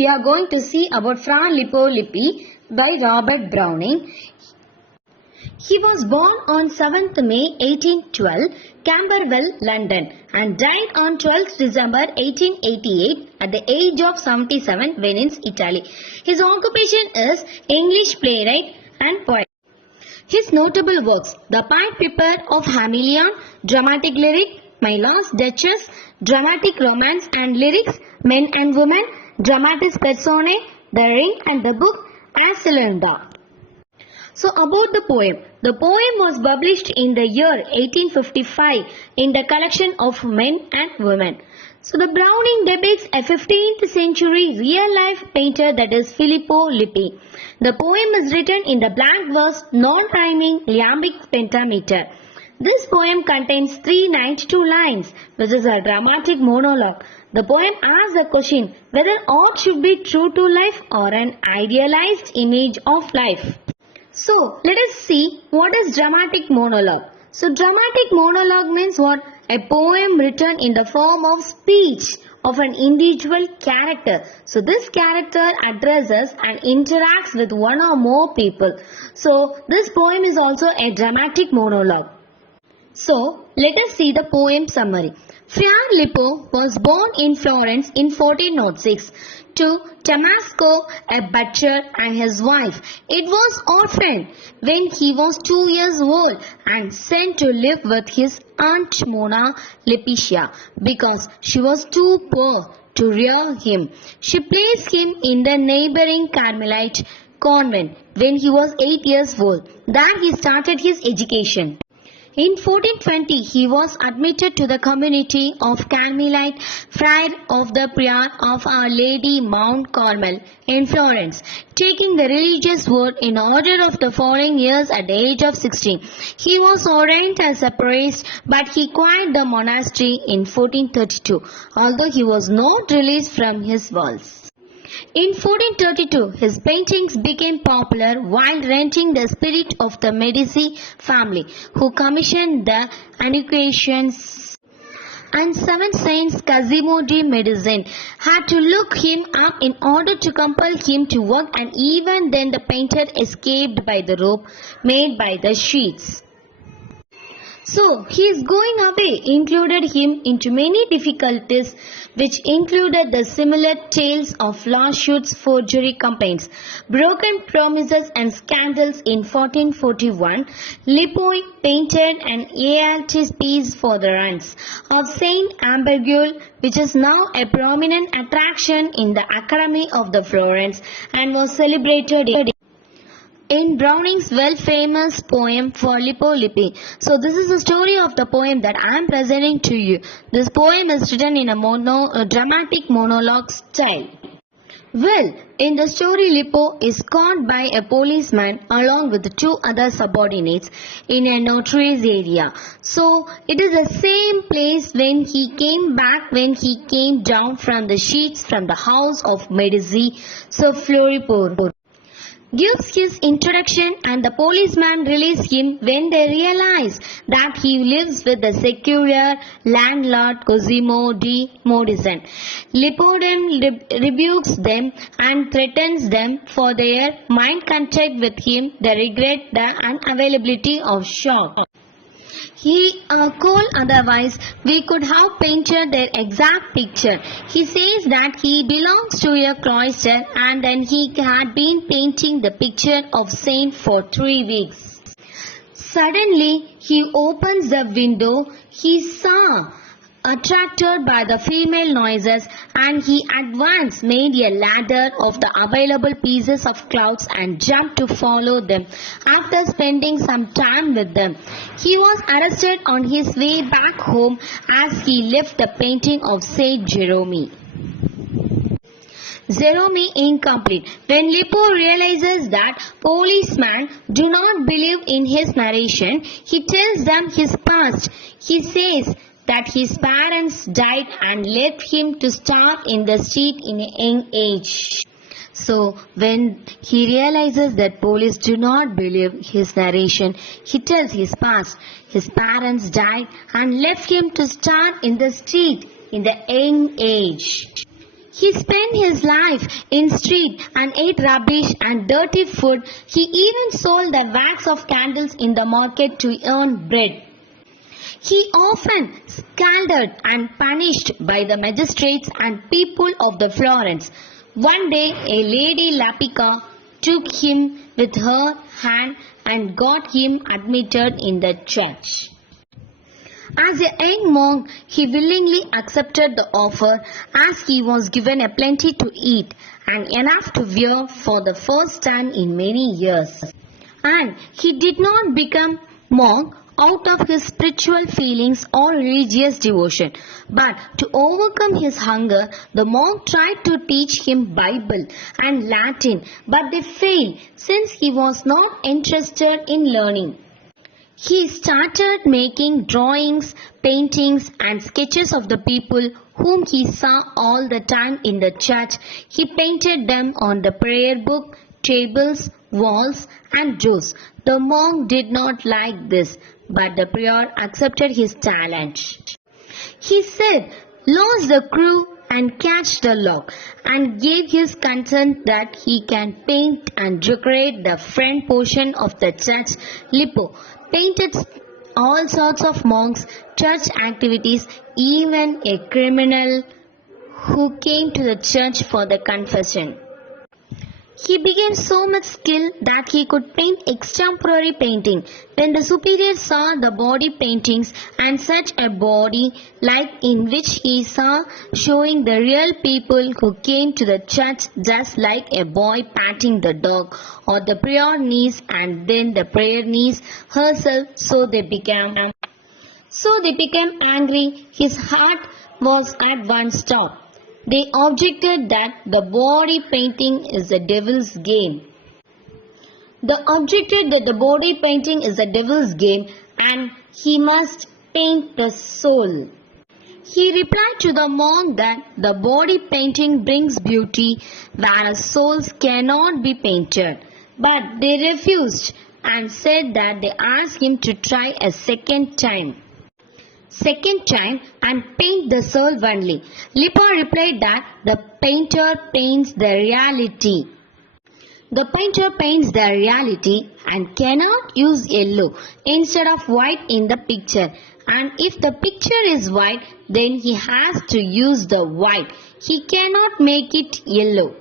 we are going to see about Fra Lippo Lippi by Robert Browning. He was born on 7th May 1812, Camberwell, London, and died on 12th December 1888 at the age of 77, Venice, Italy. His occupation is English playwright and poet. His notable works: The Pied Piper of Hamelin, dramatic lyric, My Lost Duchess, dramatic romance and lyrics, Men and Women, dramatis personae, The Ring, and the book Acelunda. So about the poem. The poem was published in the year 1855 in the collection of Men and Women. So the Browning depicts a 15th century real-life painter, that is Filippo Lippi. The poem is written in the blank verse non-rhyming iambic pentameter. This poem contains 392 lines, which is a dramatic monologue. The poem asks the question whether art should be true to life or an idealized image of life. So, let us see what is dramatic monologue. So, dramatic monologue means what? A poem written in the form of speech of an individual character. So, this character addresses and interacts with one or more people. So, this poem is also a dramatic monologue. So, let us see the poem summary. Fra Lippo was born in Florence in 1406 to Tommaso, a butcher, and his wife. It was orphaned when he was 2 years old and sent to live with his aunt Mona Letitia because she was too poor to rear him. She placed him in the neighboring Carmelite convent when he was 8 years old. There he started his education. In 1420, he was admitted to the community of Carmelite Friar of the Prior of Our Lady Mount Carmel in Florence, taking the religious word in order of the following years at the age of 16. He was ordained as a priest, but he quitted the monastery in 1432, although he was not released from his vows. In 1432, his paintings became popular while renting the spirit of the Medici family, who commissioned the Annunciations, and seven saints Cosimo de' Medici had to look him up in order to compel him to work, and even then the painter escaped by the rope made by the sheets. So, his going away included him into many difficulties, which included the similar tales of lawsuits, forgery complaints, broken promises and scandals. In 1441, Lippo painted an ALT piece for the runs of Saint Ambergule, which is now a prominent attraction in the Academy of the Florence and was celebrated in Browning's well-famous poem Fra Lippo Lippi. So this is the story of the poem that I am presenting to you. This poem is written in a dramatic monologue style. Well, in the story, Lippo is caught by a policeman along with two other subordinates in a notary's area. So it is the same place when he came down from the sheets from the house of Medici. So Florippo gives his introduction, and the policeman releases him when they realize that he lives with the secular landlord Cosimo de' Medici. Lippo then rebukes them and threatens them for their mind contact with him. They regret the unavailability of shock. He cool, otherwise we could have painted their exact picture. He says that he belongs to a cloister, and then he had been painting the picture of Saint for 3 weeks. Suddenly he opens the window. He saw, attracted by the female noises, and he at once made a ladder of the available pieces of clouds and jumped to follow them. After spending some time with them, he was arrested on his way back home as he left the painting of Saint Jerome incomplete. When Lippo realizes that policemen do not believe in his narration, he tells them his past. He says that his parents died and left him to starve in the street in a young age. So, when he realizes that police do not believe his narration, he tells his past. His parents died and left him to starve in the street in the young age. He spent his life in street and ate rubbish and dirty food. He even sold the wax of candles in the market to earn bread. He often scolded and punished by the magistrates and people of the Florence. One day a lady Lapica took him with her hand and got him admitted in the church. As a young monk, he willingly accepted the offer as he was given a plenty to eat and enough to wear for the first time in many years. And he did not become monk out of his spiritual feelings or religious devotion, but to overcome his hunger, the monk tried to teach him Bible and Latin, but they failed since he was not interested in learning. He started making drawings, paintings and sketches of the people whom he saw all the time in the church. He painted them on the prayer book, tables, walls and doors. The monk did not like this, but the prior accepted his talent. He said, "Loose the screw and catch the lock," and gave his consent that he can paint and decorate the front portion of the church. Lippo painted all sorts of monks, church activities, even a criminal who came to the church for the confession. He became so much skilled that he could paint extemporary painting. When the superior saw the body paintings and such a body like in which he saw showing the real people who came to the church just like a boy patting the dog or the prayer niece and then the prayer niece herself, so they became angry. His heart was at one stop. They objected that the body painting is the devil's game. And he must paint the soul. He replied to the monk that the body painting brings beauty, whereas souls cannot be painted. But they refused and said that they asked him to try a second time and paint the soul only. Lippo replied that the painter paints the reality. And cannot use yellow instead of white in the picture. And if the picture is white, then he has to use the white. He cannot make it yellow.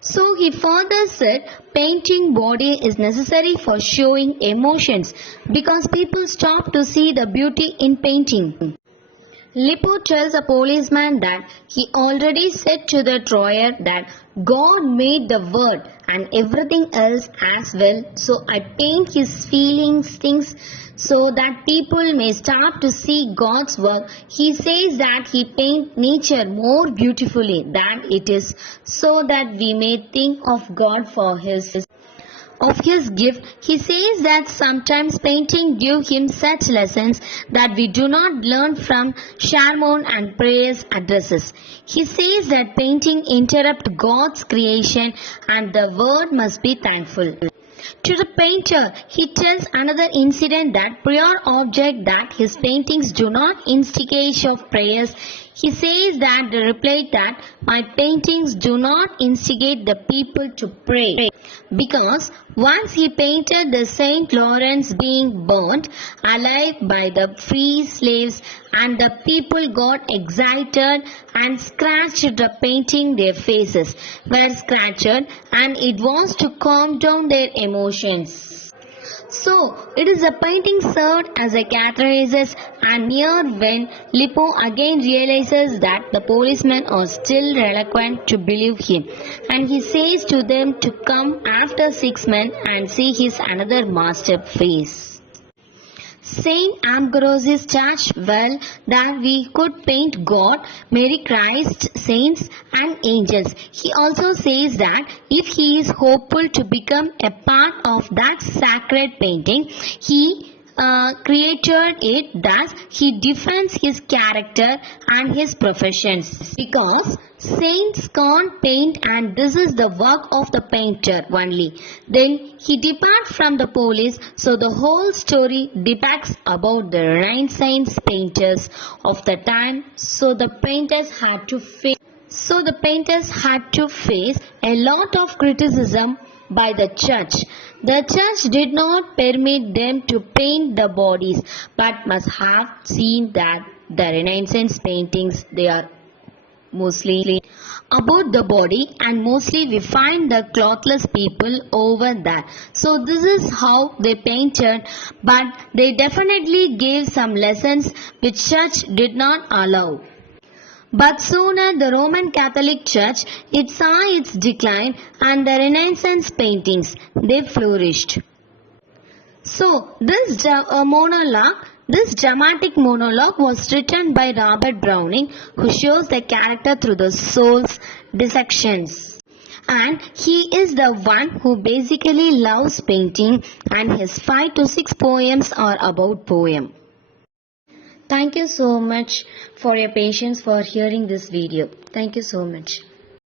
So he further said painting body is necessary for showing emotions because people stop to see the beauty in painting. Lippo tells a policeman that he already said to the drawer that God made the world and everything else as well, so I paint his things so that people may start to see God's work. He says that he paints nature more beautifully than it is, so that we may think of God for his gift. He says that sometimes painting gives him such lessons that we do not learn from sermon and prayers addresses. He says that painting interrupts God's creation and the world must be thankful. To the painter, he tells another incident that prior object that his paintings do not instigate of prayers. He says that they replied that my paintings do not instigate the people to pray, because once he painted the Saint Lawrence being burnt alive by the free slaves and the people got excited and scratched the painting. Their faces were scratched and it was to calm down their emotions. So, it is a painting served as a catharsis, and here when Lippo again realizes that the policemen are still reluctant to believe him, and he says to them to come after 6 months and see his another masterpiece. Saint Ambrose judged well that we could paint God, Mary, Christ, saints and angels. He also says that if he is hopeful to become a part of that sacred painting, he created it, thus he defends his character and his professions, because saints can't paint and this is the work of the painter only. Then he departs from the police, so the whole story depicts about the Renaissance painters of the time, so the painters had to face So the painters had to face a lot of criticism by the church. The church did not permit them to paint the bodies, but must have seen that the Renaissance paintings, they are mostly about the body, and mostly we find the clothless people over there. So this is how they painted, but they definitely gave some lessons which church did not allow. But sooner the Roman Catholic Church, it saw its decline, and the Renaissance paintings, they flourished. So this dramatic monologue was written by Robert Browning, who shows the character through the soul's dissections. And he is the one who basically loves painting, and his 5 to 6 poems are about poem. Thank you so much for your patience for hearing this video. Thank you so much.